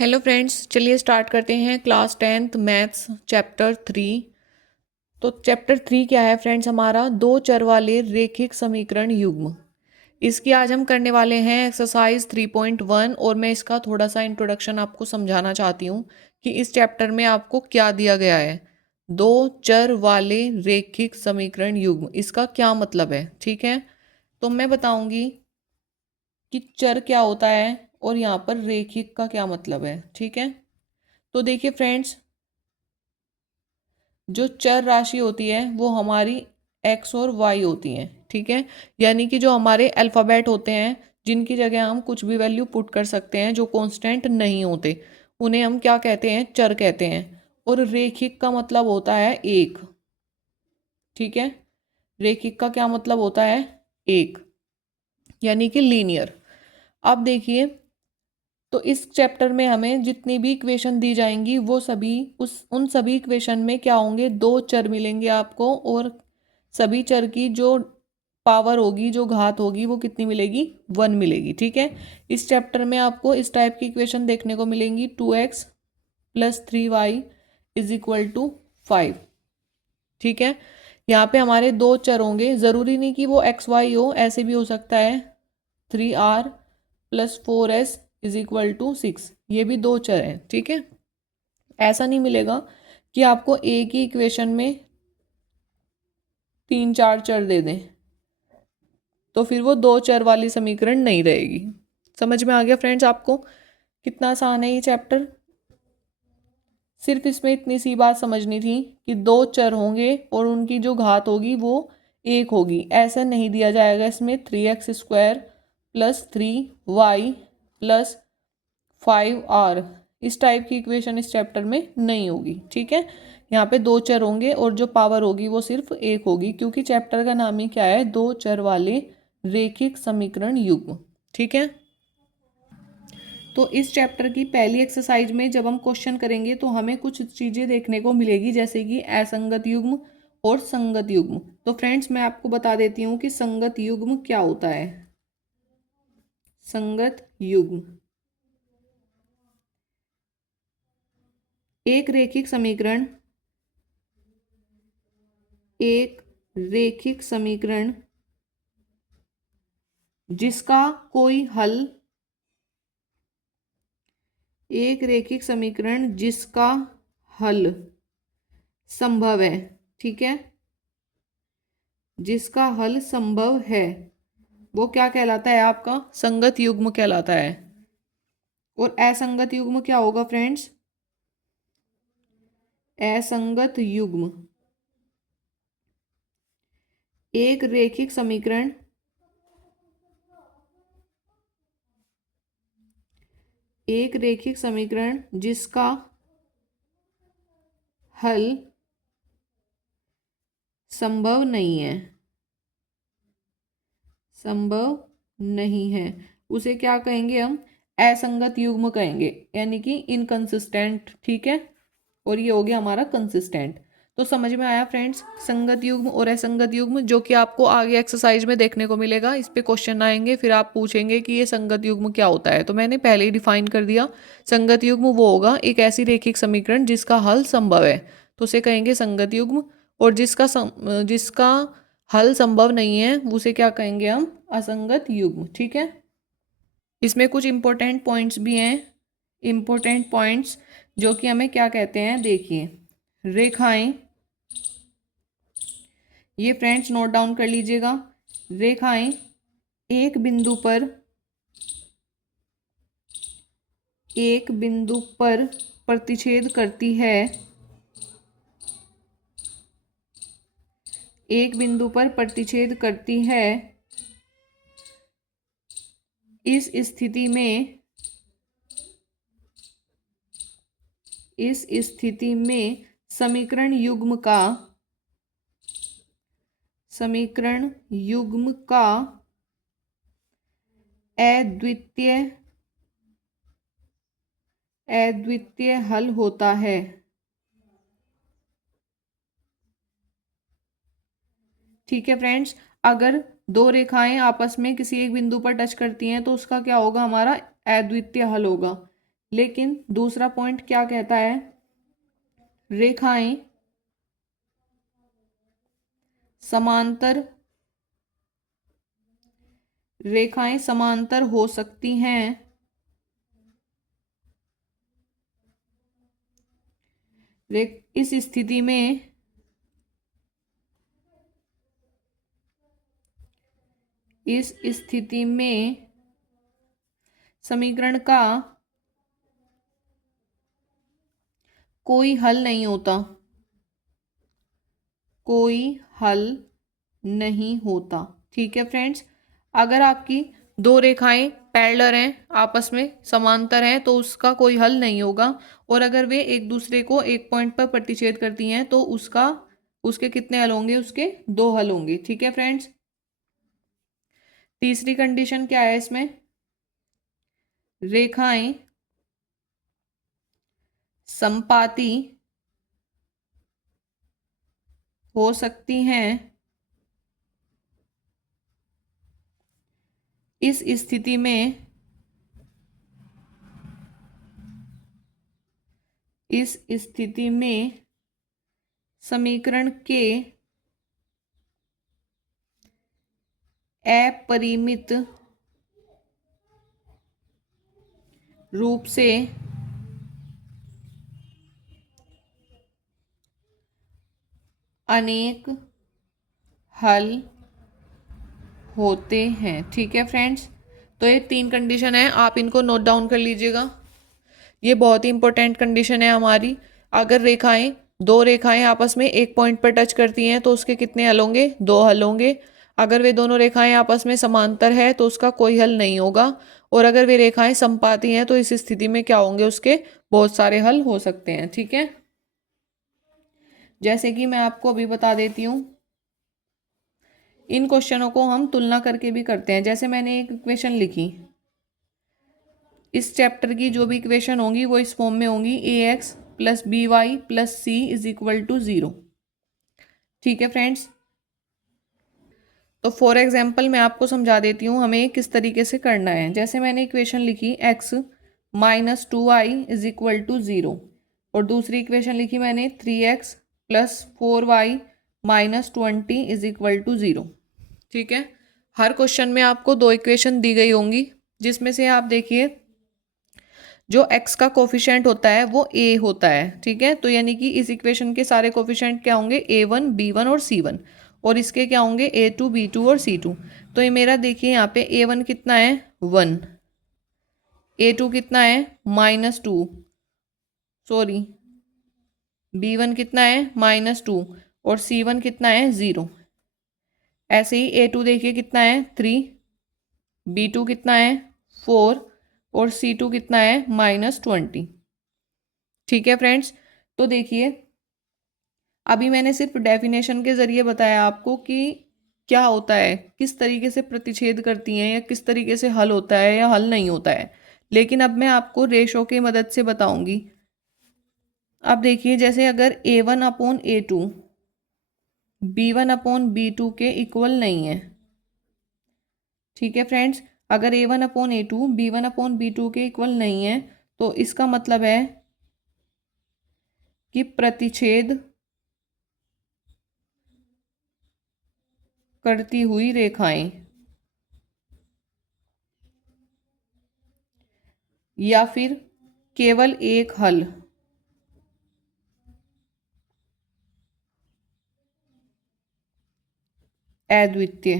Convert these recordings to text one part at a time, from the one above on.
Hello friends, चलिए start करते हैं क्लास 10th मैथ्स चैप्टर 3। तो चैप्टर 3 क्या है फ्रेंड्स? हमारा दो चर वाले रेखिक समीकरण युग्म। इसकी आज हम करने वाले हैं एक्सरसाइज 3.1 और मैं इसका थोड़ा सा इंट्रोडक्शन आपको समझाना चाहती हूँ कि इस चैप्टर में आपको क्या दिया गया है। दो चर वाले रेखिक समीकरण युग्म, इसका क्या मतलब है? ठीक है, तो मैं बताऊंगी कि चर क्या होता है और यहाँ पर रेखिक का क्या मतलब है। ठीक है, तो देखिए फ्रेंड्स, जो चर राशि होती है वो हमारी एक्स और वाई होती हैं। ठीक है, यानी कि जो हमारे अल्फ़ाबेट होते हैं जिनकी जगह हम कुछ भी वैल्यू पुट कर सकते हैं, जो कांस्टेंट नहीं होते, उन्हें हम क्या कहते हैं? चर कहते हैं। और रेखिक का मतलब होता है एक। ठीक है, रेखिक का क्या मतलब होता है? एक, यानी कि लीनियर। अब देखिए, तो इस चैप्टर में हमें जितनी भी इक्वेशन दी जाएंगी वो सभी उन सभी इक्वेशन में क्या होंगे? दो चर मिलेंगे आपको, और सभी चर की जो पावर होगी, जो घात होगी, वो कितनी मिलेगी? 1 मिलेगी। ठीक है, इस चैप्टर में आपको इस टाइप की इक्वेशन देखने को मिलेंगी। 2x + 3y = 5। ठीक है, यहाँ पे हमारे दो चर होंगे, ज़रूरी नहीं कि वो xy हो, ऐसे भी हो सकता है। 3r + 4s = 6, ये भी दो चर हैं। ठीक है, ऐसा नहीं मिलेगा कि आपको एक ही इक्वेशन में तीन चार चर दे दें, तो फिर वो दो चर वाली समीकरण नहीं रहेगी। समझ में आ गया फ्रेंड्स आपको? कितना आसान है ये चैप्टर। सिर्फ इसमें इतनी सी बात समझनी थी कि दो चर होंगे और उनकी जो घात होगी वो एक होगी। ऐसा नहीं दिया जाएगा इसमें 3x² + 3y + 5r, इस टाइप की इक्वेशन इस चैप्टर में नहीं होगी। ठीक है, यहाँ पे दो चर होंगे और जो पावर होगी वो सिर्फ एक होगी, क्योंकि चैप्टर का नाम ही क्या है? दो चर वाले रेखिक समीकरण युग्म। ठीक है, तो इस चैप्टर की पहली एक्सरसाइज में जब हम क्वेश्चन करेंगे तो हमें कुछ चीज़ें देखने को मिलेगी, जैसे कि असंगत युग्म और संगत युग्म। तो फ्रेंड्स, मैं आपको बता देती हूँ कि संगत युग्म क्या होता है। संगत युग्म एक रेखिक समीकरण, एक रेखिक समीकरण जिसका कोई हल, एक रेखिक समीकरण जिसका हल संभव है। ठीक है, जिसका हल संभव है वो क्या कहलाता है? आपका संगत युग्म कहलाता है। और असंगत युग्म क्या होगा फ्रेंड्स? असंगत युग्म एक रेखिक समीकरण, एक रेखिक समीकरण जिसका हल संभव नहीं है, संभव नहीं है, उसे क्या कहेंगे हम? असंगत युग्म कहेंगे, यानी कि इनकंसिस्टेंट। ठीक है, और ये हो गया हमारा कंसिस्टेंट। तो समझ में आया फ्रेंड्स, संगत युग्म और असंगत युग्म, जो कि आपको आगे एक्सरसाइज में देखने को मिलेगा। इस पे क्वेश्चन आएंगे, फिर आप पूछेंगे कि ये संगत युग्म क्या होता है। तो मैंने पहले ही डिफाइन कर दिया। संगत युग्म वो होगा एक ऐसी रेखिक समीकरण जिसका हल संभव है, तो उसे कहेंगे संगत युग्म। और जिसका हल संभव नहीं है उसे क्या कहेंगे हम? असंगत युग्म। ठीक है, इसमें कुछ इंपॉर्टेंट पॉइंट्स भी हैं। इंपॉर्टेंट पॉइंट्स जो कि हमें क्या कहते हैं, देखिए। रेखाएं, ये फ्रेंड्स नोट डाउन कर लीजिएगा। रेखाएं एक बिंदु पर, एक बिंदु पर प्रतिच्छेद करती है, एक बिंदु पर प्रतिच्छेद करती है। इस स्थिति में, इस स्थिति में समीकरण युग्म का, समीकरण युग्म का अद्वितीय, अद्वितीय हल होता है। ठीक है फ्रेंड्स, अगर दो रेखाएं आपस में किसी एक बिंदु पर टच करती हैं तो उसका क्या होगा? हमारा अद्वितीय हल होगा। लेकिन दूसरा पॉइंट क्या कहता है, रेखाएं समांतर हो सकती हैं इस स्थिति में समीकरण का कोई हल नहीं होता। ठीक है फ्रेंड्स, अगर आपकी दो रेखाएं पैरेलल हैं, आपस में समांतर हैं, तो उसका कोई हल नहीं होगा। और अगर वे एक दूसरे को एक पॉइंट पर प्रतिच्छेद करती हैं तो उसके कितने हल होंगे, उसके दो हल होंगे। ठीक है फ्रेंड्स, तीसरी कंडीशन क्या है इसमें, रेखाएं संपाती हो सकती हैं इस स्थिति में समीकरण के अपरिमित रूप से अनेक हल होते हैं। ठीक है फ्रेंड्स, तो ये तीन कंडीशन है, आप इनको नोट डाउन कर लीजिएगा। ये बहुत ही इंपॉर्टेंट कंडीशन है हमारी। अगर दो रेखाएं आपस में एक पॉइंट पर टच करती हैं तो उसके कितने हल होंगे, दो हल होंगे। अगर वे दोनों रेखाएं आपस में समांतर है तो उसका कोई हल नहीं होगा। और अगर वे रेखाएं समपाती हैं तो इस स्थिति में क्या होंगे, उसके बहुत सारे हल हो सकते हैं। ठीक है, जैसे कि मैं आपको अभी बता देती हूँ, इन क्वेश्चनों को हम तुलना करके भी करते हैं। जैसे मैंने एक इक्वेशन लिखी, इस चैप्टर की जो भी इक्वेशन होंगी वो इस फॉर्म में होंगी, ax plus B Y plus C is equal to 0। ठीक है फ्रेंड्स, तो फॉर एग्जाम्पल मैं आपको समझा देती हूँ हमें किस तरीके से करना है। जैसे मैंने इक्वेशन लिखी x minus 2y is equal to 0, और दूसरी इक्वेशन लिखी मैंने 3x plus 4y minus 20 is equal to 0। ठीक है, हर क्वेश्चन में आपको दो इक्वेशन दी गई होंगी, जिसमें से आप देखिए जो x का कोफिशिएंट होता है वो a होता है। ठीक है, तो यानी कि इस इक्वेशन के सारे कोफिशिएंट क्या होंगे, a1 b1 और c1, और इसके क्या होंगे a2 b2 और c2। तो ये मेरा देखिए यहाँ पे a1 कितना है 1, a2 कितना है -2, सॉरी b1 कितना है -2, और c1 कितना है 0। ऐसे ही a2 देखिए कितना है 3, b2 कितना है 4, और c2 कितना है -20। ठीक है फ्रेंड्स, तो देखिए अभी मैंने सिर्फ डेफिनेशन के ज़रिए बताया आपको कि क्या होता है, किस तरीके से प्रतिच्छेद करती हैं, या किस तरीके से हल होता है या हल नहीं होता है। लेकिन अब मैं आपको रेशो की मदद से बताऊंगी। अब देखिए, जैसे अगर a1/a2 b1/b2 के इक्वल नहीं है। ठीक है फ्रेंड्स, अगर a1/a2 b1/b2 के इक्वल नहीं है तो इसका मतलब है कि प्रतिच्छेद करती हुई रेखाएं या फिर केवल एक हल अद्वितीय।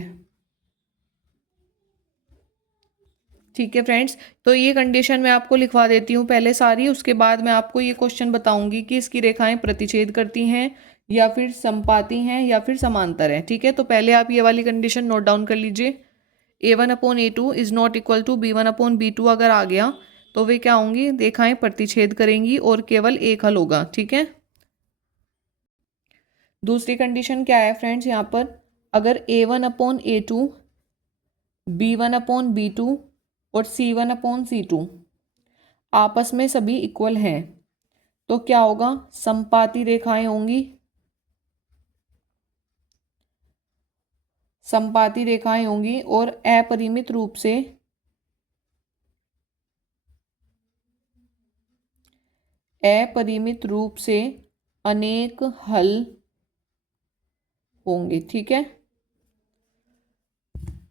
ठीक है फ्रेंड्स, तो ये कंडीशन मैं आपको लिखवा देती हूँ पहले सारी, उसके बाद मैं आपको ये क्वेश्चन बताऊंगी कि इसकी रेखाएं प्रतिच्छेद करती हैं या फिर समपाती हैं या फिर समांतर हैं। ठीक है, तो पहले आप ये वाली कंडीशन नोट डाउन कर लीजिए। a1/a2 is not equal to b1/b2 अगर आ गया तो वे क्या होंगी, रेखाएं प्रतिच्छेद करेंगी और केवल एक हल होगा। ठीक है, दूसरी कंडीशन क्या है फ्रेंड्स, यहाँ पर अगर a1/a2 b1/b2 और c1/c2 आपस में सभी इक्वल हैं तो क्या होगा, समपाती रेखाएं होंगी। समपाती रेखाएं होंगी और अपरिमित रूप से अपरिमित रूप से अनेक हल होंगे। ठीक है,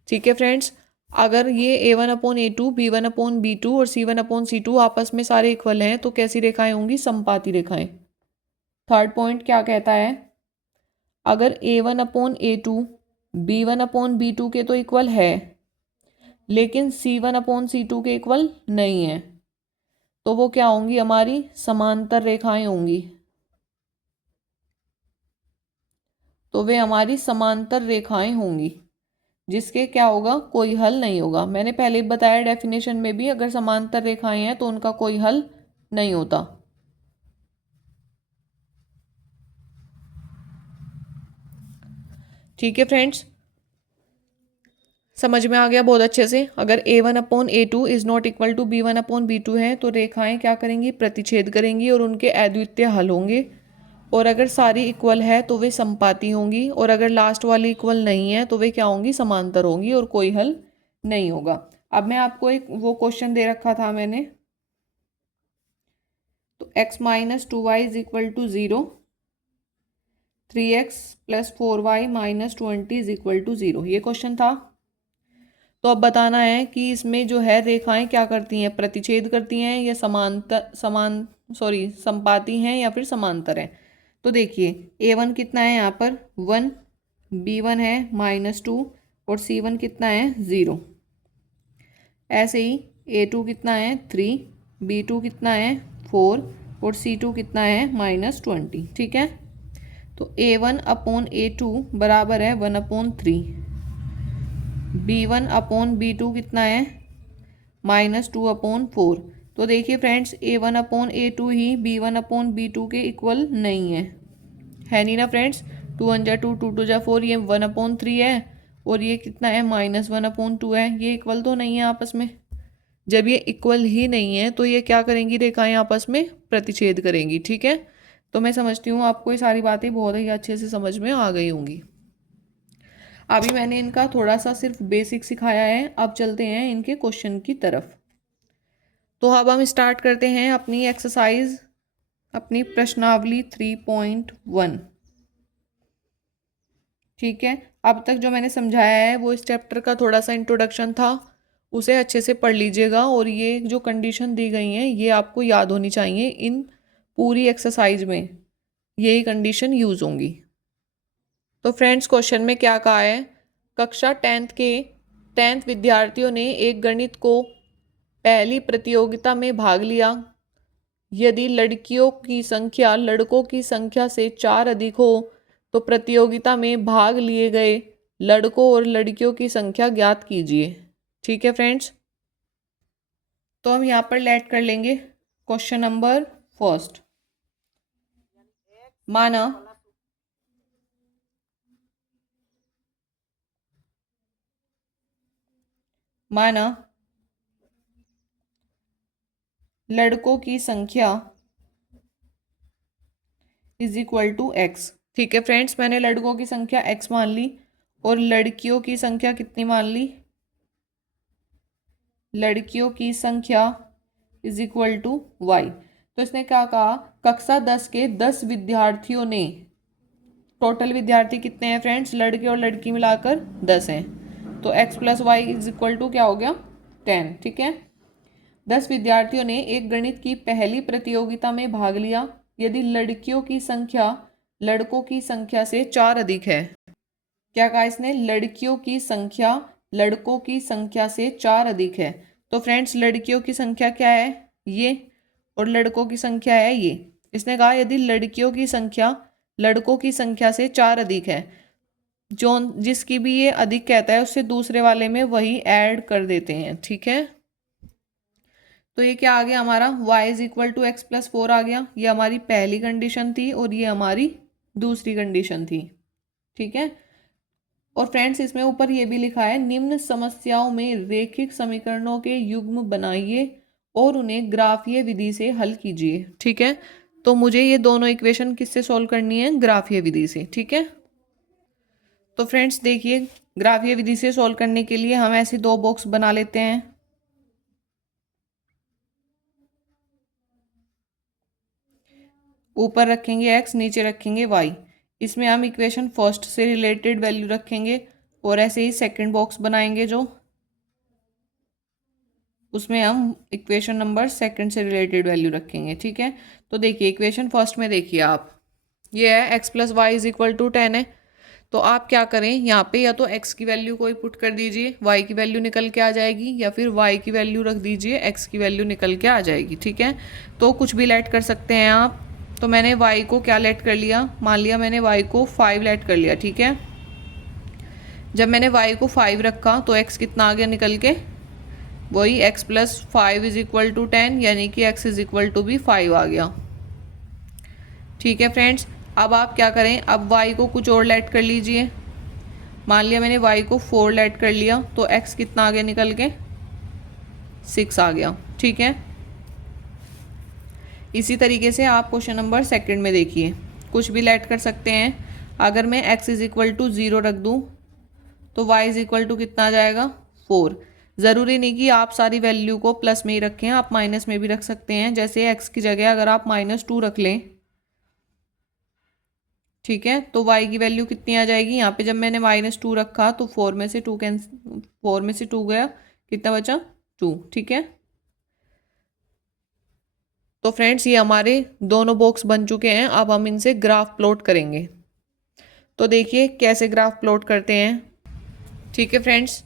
ठीक है फ्रेंड्स, अगर ये A1/A2, B1/B2 और C1/C2 आपस में सारे इक्वल हैं तो कैसी रेखाएं होंगी? समपाती रेखाएं। थर्ड पॉइंट क्या कहता है? अगर A1/A2 B1/B2 के तो इक्वल है, लेकिन C1/C2 के इक्वल नहीं है, तो वो क्या होंगी? हमारी समांतर रेखाएं होंगी। तो वे हमारी समांतर रेखाएं होंगी, जिसके क्या होगा? कोई हल नहीं होगा। मैंने पहले बताया डेफिनेशन में भी, अगर समांतर रेखाएं हैं तो उनका कोई हल नहीं होता। ठीक है फ्रेंड्स, समझ में आ गया बहुत अच्छे से। अगर A1/A2 is not equal to B1/B2 है तो रेखाएं क्या करेंगी? प्रतिच्छेद करेंगी और उनके अद्वितीय हल होंगे। और अगर सारी इक्वल है तो वे समपाती होंगी, और अगर लास्ट वाली इक्वल नहीं है तो वे क्या होंगी? समांतर होंगी और कोई हल नहीं होगा। अब मैं आपको एक वो क्वेश्चन दे रखा था मैंने, तो x-2y is equal to 0, 3x + 4y - 20 is equal to 0, ये क्वेश्चन था। तो अब बताना है कि इसमें जो है रेखाएं क्या करती हैं? प्रतिच्छेद करती हैं या समपाती हैं या फिर समांतर हैं। तो देखिए A1 कितना है यहाँ पर? 1, B1 है -2 और C1 कितना है? 0। ऐसे ही A2 कितना है? 3, B2 कितना है? 4 और C2 कितना है? -20। ठीक है, तो A1/A2 बराबर है 1/3। B1/B2 कितना है? -2/4। तो देखिए फ्रेंड्स, A1/A2 ही B1/B2 के इक्वल नहीं है नहीं ना फ्रेंड्स? 2 1 2, 2 2 4, ये 1/3 है और ये कितना है? -1/2 है। ये इक्वल तो नहीं है आपस में। जब ये इक्वल ही नहीं है तो ये क्या करेंगी? रेखाएं आपस में प्रतिच्छेद करेंगी। ठीक है, तो मैं समझती हूँ आपको ये सारी बातें बहुत ही अच्छे से समझ में आ गई होंगी। अभी मैंने इनका थोड़ा सा सिर्फ बेसिक सिखाया है, अब चलते हैं इनके क्वेश्चन की तरफ। तो अब हम स्टार्ट करते हैं अपनी एक्सरसाइज, अपनी प्रश्नावली 3.1। ठीक है, अब तक जो मैंने समझाया है वो इस चैप्टर का थोड़ा सा इंट्रोडक्शन था, उसे अच्छे से पढ़ लीजिएगा। और ये जो कंडीशन दी गई हैं ये आपको याद होनी चाहिए। इन पूरी एक्सरसाइज में यही कंडीशन यूज होंगी। तो फ्रेंड्स, क्वेश्चन में क्या कहा है? कक्षा 10th विद्यार्थियों ने एक गणित को पहली प्रतियोगिता में भाग लिया। यदि लड़कियों की संख्या लड़कों की संख्या से 4 अधिक हो तो प्रतियोगिता में भाग लिए गए लड़कों और लड़कियों की संख्या ज्ञात कीजिए। ठीक है फ्रेंड्स, तो हम यहाँ पर लेट कर लेंगे क्वेश्चन नंबर फर्स्ट। माना लड़कों की संख्या इज इक्वल टू x। ठीक है फ्रेंड्स, मैंने लड़कों की संख्या x मान ली और लड़कियों की संख्या कितनी मान ली? लड़कियों की संख्या इज इक्वल टू y। तो इसने क्या कहा? कक्षा 10 के 10 विद्यार्थियों ने, टोटल विद्यार्थी कितने हैं फ्रेंड्स? लड़के और लड़की मिलाकर 10 हैं, तो x + y is equal to क्या हो गया? 10। ठीक है, 10 विद्यार्थियों ने एक गणित की पहली प्रतियोगिता में भाग लिया यदि लड़कियों की संख्या लड़कों की संख्या से 4 अधिक है। क्या कहा इसने? लड़कियों की संख्या लड़कों की संख्या से 4 अधिक है। तो फ्रेंड्स, लड़कियों की संख्या क्या है? ये, और लड़कों की संख्या है ये। इसने कहा यदि लड़कियों की संख्या लड़कों की संख्या से 4 अधिक है, जो जिसकी भी ये अधिक कहता है उससे दूसरे वाले में वही ऐड कर देते हैं। ठीक है, तो ये क्या आ गया हमारा? y is equal to x + 4 आ गया। ये हमारी पहली कंडीशन थी और ये हमारी दूसरी कंडीशन थी। ठीक है, और फ्रेंड्स इसमें ऊपर ये भी लिखा है, निम्न समस्याओं में रेखिक समीकरणों के युग्म बनाइए और उन्हें ग्राफीय विधि से हल कीजिए। ठीक है, तो मुझे ये दोनों इक्वेशन किससे सॉल्व करनी है? ग्राफीय विधि से। ठीक है, तो फ्रेंड्स देखिए, ग्राफीय विधि से सॉल्व करने के लिए हम ऐसे 2 बॉक्स बना लेते हैं। ऊपर रखेंगे x, नीचे रखेंगे y। इसमें हम इक्वेशन फर्स्ट से रिलेटेड वैल्यू रखेंगे और ऐसे ही सेकंड बॉक्स बनाएंगे जो उसमें हम इक्वेशन नंबर सेकंड से रिलेटेड वैल्यू रखेंगे। ठीक है, तो देखिए इक्वेशन फर्स्ट में देखिए आप, ये है x plus y is equal to 10 है। तो आप क्या करें, यहाँ पे या तो x की वैल्यू कोई पुट कर दीजिए, y की वैल्यू निकल के आ जाएगी, या फिर y की वैल्यू रख दीजिए, x की वैल्यू निकल के आ जाएगी। ठीक है, तो कुछ भी लेट कर सकते हैं आप। तो मैंने y को क्या लेट कर लिया, मान लिया मैंने y को 5 लेट कर लिया। ठीक है, जब मैंने y को 5 रखा तो x कितना आ गया निकल के, वही x plus 5 is equal to 10, यानी कि x इज इक्वल टू भी 5 आ गया। ठीक है फ्रेंड्स, अब आप क्या करें, अब y को कुछ और लेट कर लीजिए। मान लिया मैंने y को 4 लेट कर लिया तो x कितना आ गया निकल के, 6 आ गया। ठीक है, इसी तरीके से आप क्वेश्चन नंबर सेकंड में देखिए, कुछ भी लेट कर सकते हैं। अगर मैं x इज इक्वल टू 0 रख दूँ तो y इज इक्वल टू कितना आ जाएगा, 4। ज़रूरी नहीं कि आप सारी वैल्यू को प्लस में ही रखें, आप माइनस में भी रख सकते हैं। जैसे x की जगह अगर आप -2 रख लें, ठीक है, तो y की वैल्यू कितनी आ जाएगी, यहाँ पे जब मैंने -2 रखा तो 4 में से 2 गया, कितना बचा, 2। ठीक है, तो फ्रेंड्स ये हमारे दोनों बॉक्स बन चुके हैं। अब हम इनसे ग्राफ प्लॉट करेंगे। तो देखिए कैसे ग्राफ प्लॉट करते हैं। ठीक है फ्रेंड्स,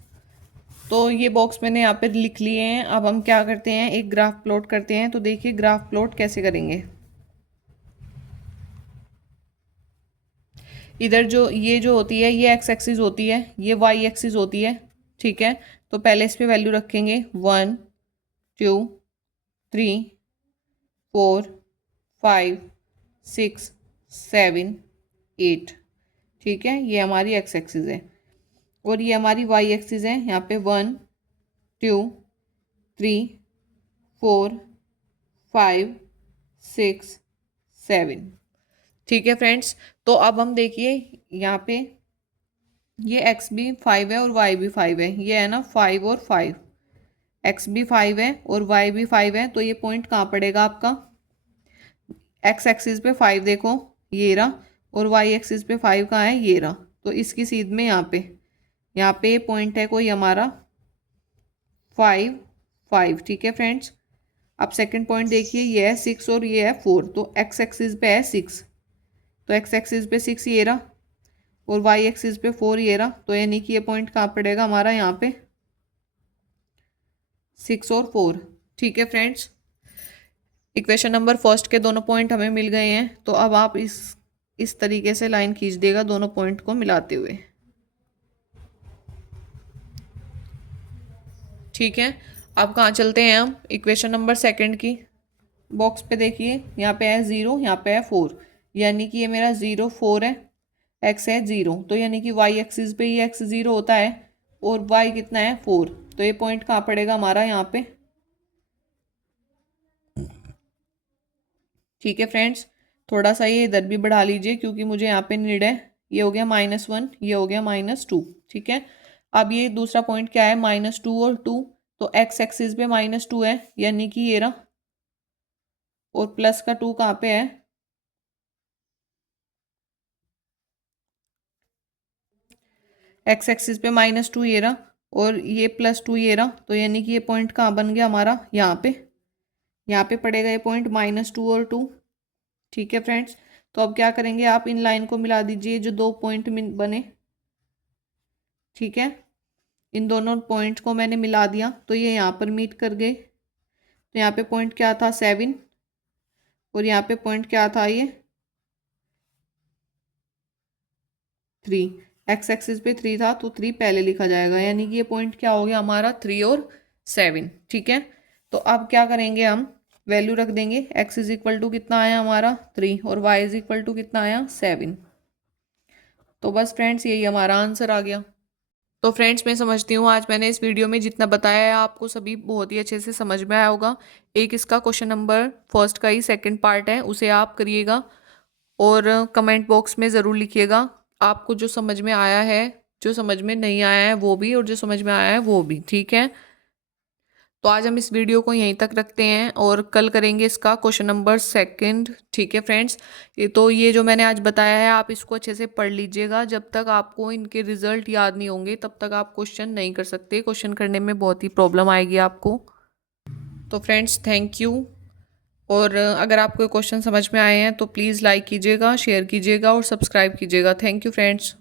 तो ये बॉक्स मैंने यहाँ पे लिख लिए हैं। अब हम क्या करते हैं, एक ग्राफ प्लॉट करते हैं। तो देखिए ग्राफ प्लॉट कैसे करेंगे। इधर जो ये जो होती है ये x एक्सिस होती है, ये y एक्सिस होती है। ठीक है, तो पहले इस पे वैल्यू रखेंगे 1 2 3 4 5 6 7 8। ठीक है, ये हमारी x एक्सिस है और ये हमारी y एक्सिस है। यहाँ पे 1 2 3 4 5 6 7। ठीक है फ्रेंड्स, तो अब हम देखिए यहाँ पे ये x भी 5 है और y भी 5 है, ये है ना 5 और 5, x भी 5 है और y भी 5 है। तो ये पॉइंट कहाँ पड़ेगा आपका, x एक्सिस पे 5 देखो ये रहा, और y एक्सिस पे 5 कहाँ है, ये रहा। तो इसकी सीध में यहाँ पे पॉइंट है कोई हमारा 5 5। ठीक है फ्रेंड्स, अब सेकंड पॉइंट देखिए, ये है 6 और ये है 4, तो x एक्सिस पे है 6, तो x एक्सिस पे 6 ये रहा और y एक्सिस पे 4 ये रहा। तो यानी कि ये पॉइंट कहाँ पड़ेगा हमारा, यहाँ पे 6 और 4। ठीक है फ्रेंड्स, इक्वेशन नंबर फर्स्ट के दोनों पॉइंट हमें मिल गए हैं। तो अब आप इस तरीके से लाइन खींच देगा दोनों पॉइंट को मिलाते हुए। ठीक है, अब कहाँ चलते हैं हम, इक्वेशन नंबर सेकंड की बॉक्स पे देखिए, यहाँ पे है 0, यहाँ पे है 4, यानी कि ये मेरा 0 4 है, x है 0, तो यानी कि y एक्सिस पे ये x 0 होता है और y कितना है 4। तो ये पॉइंट कहाँ पड़ेगा हमारा, यहाँ पे। ठीक है फ्रेंड्स, थोड़ा सा ये इधर भी बढ़ा लीजिए क्योंकि मुझे यहाँ पे नीड है। ये हो गया -1, ये हो गया -2। ठीक है, अब ये दूसरा पॉइंट क्या है, -2 और 2, तो x एक्सिस पे -2 है, यानी कि ये रहा, और प्लस का 2 कहाँ पे है, x एक्सिस पे -2 ये रहा और ये +2 ये रहा। तो यानी कि ये पॉइंट कहाँ बन गया हमारा, यहाँ पे पड़ेगा ये पॉइंट -2 और 2। ठीक है फ्रेंड्स, तो अब क्या करेंगे, आप इन लाइन को मिला दीजिए जो दो पॉइंट बने। ठीक है, इन दोनों पॉइंट को मैंने मिला दिया तो ये यहाँ पर मीट कर गए। तो यहाँ पे पॉइंट क्या था, 7, और यहाँ पे पॉइंट क्या था, ये 3। एक्स एक्सिस पे 3 था तो 3 पहले लिखा जाएगा, यानी कि ये पॉइंट क्या हो गया हमारा, 3 और 7। ठीक है, तो अब क्या करेंगे, हम वैल्यू रख देंगे। x इज इक्वल टू कितना आया हमारा 3 और y इज इक्वल टू कितना आया 7। तो बस फ्रेंड्स यही हमारा आंसर आ गया। तो फ्रेंड्स मैं समझती हूँ आज मैंने इस वीडियो में जितना बताया है आपको सभी बहुत ही अच्छे से समझ में आया होगा। एक इसका क्वेश्चन नंबर फर्स्ट का ही सेकंड पार्ट है, उसे आप करिएगा और कमेंट बॉक्स में ज़रूर लिखिएगा आपको जो समझ में आया है, जो समझ में नहीं आया है वो भी, और जो समझ में आया है वो भी। ठीक है, तो आज हम इस वीडियो को यहीं तक रखते हैं और कल करेंगे इसका क्वेश्चन नंबर 2। ठीक है फ्रेंड्स, ये जो मैंने आज बताया है आप इसको अच्छे से पढ़ लीजिएगा। जब तक आपको इनके रिजल्ट याद नहीं होंगे तब तक आप क्वेश्चन नहीं कर सकते, क्वेश्चन करने में बहुत ही प्रॉब्लम आएगी आपको। तो फ्रेंड्स थैंक यू। और अगर आपको क्वेश्चन समझ में आए हैं तो प्लीज़ लाइक कीजिएगा, शेयर कीजिएगा और सब्सक्राइब कीजिएगा। Thank you friends.